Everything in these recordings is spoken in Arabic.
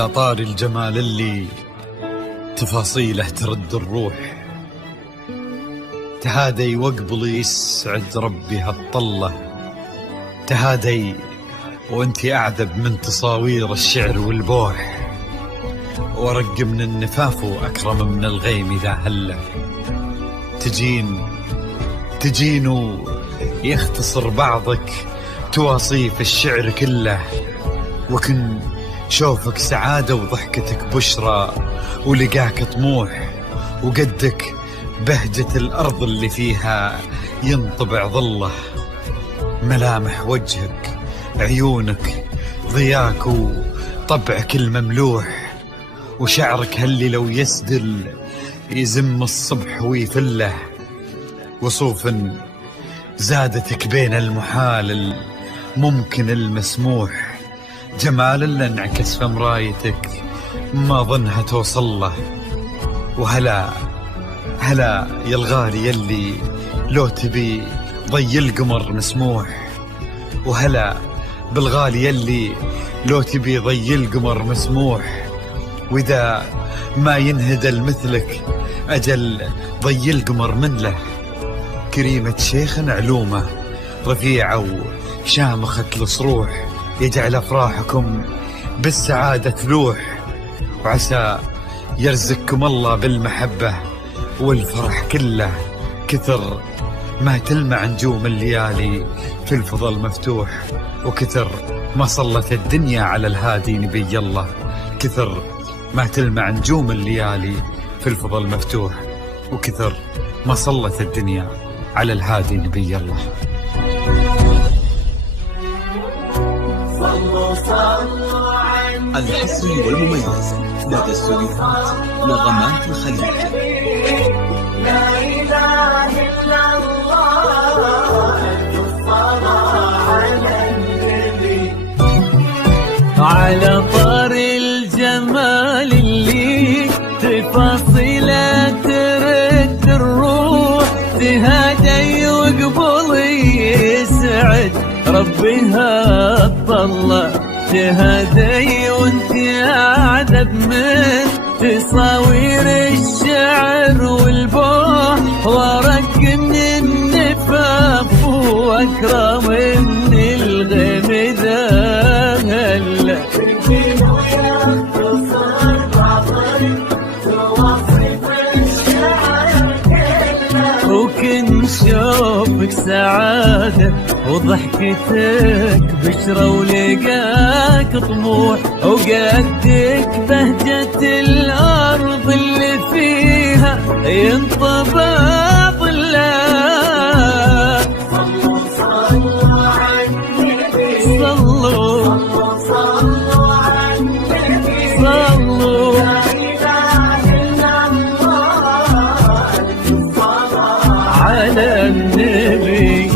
على طار الجمال اللي تفاصيله ترد الروح، تهادي واقبلي يسعد ربي هالطلة، تهادي وانتي أعذب من تصاوير الشعر والبوح، ورق من النفاف وأكرم من الغيم إذا هله، تجين ويختصر بعضك تواصيف الشعر كله، وكن شوفك سعادة وضحكتك بشرى، ولقاك طموح وقدك بهجة الأرض اللي فيها ينطبع ظله، ملامح وجهك عيونك ضياك وطبعك المملوح، وشعرك هاللي لو يسدل يزم الصبح ويفله، وصوف زادتك بين المحال الممكن المسموح، جمال اللي انعكس في مرايتك ما ظنها توصل له، وهلا يا الغالي يلي لو تبي ضي القمر مسموح، وهلا بالغالي يلي لو تبي ضي القمر مسموح، وإذا ما ينهدل مثلك أجل ضي القمر من له، كريمة شيخ علومه رفيعة وشامخة الصروح، يجعل أفراحكم بالسعادة تلوح، وعسى يرزقكم الله بالمحبة والفرح كله، كثر ما تلمع نجوم الليالي في الفضا المفتوح، وكثر ما صلت الدنيا على الهادي نبي الله، كثر ما تلمع نجوم الليالي في الفضا المفتوح، وكثر ما صلت الدنيا على الهادي نبي الله. الحصري والمميز لدى السلوكات نغمات الخليج. لا إله إلا الله على النبي، على طار الجمال اللي تفاصيله ترد الروح، تهادي وقبلي يسعد ربها الطلة، تهادي وانتي أعذب من تصاوير الشعر والبوح، ورق من النفاف وأكرم من الغيم إذا هلا، وكن شوفك سعادة وضحكتك بشرى، ولقاك طموح وقدك بهجة الأرض اللي فيها ينطبع ظله. صلوا على النبي، صلوا على النبي، صلوا لا إله إلا الله على النبي.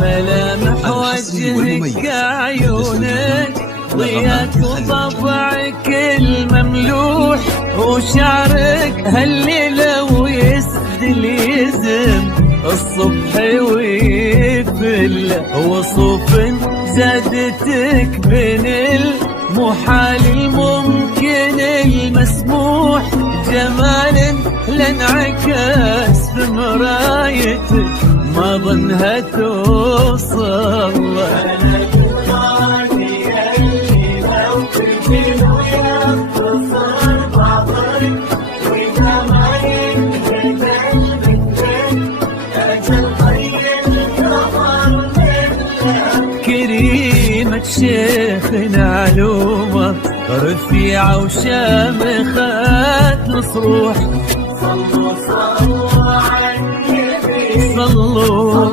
ملامح وجهك عيونك ضياك وطبعك المملوح، وشعرك هاللي لو يسدل يزم الصبح ويفل، وصوف زادتك بين المحال الممكن المسموح، جمال لانعكس في مرايتك ما ظنها توصل. كريمة شيخنا علومة رفيعة وشامخة الصروح. صلوا على النبي صلوا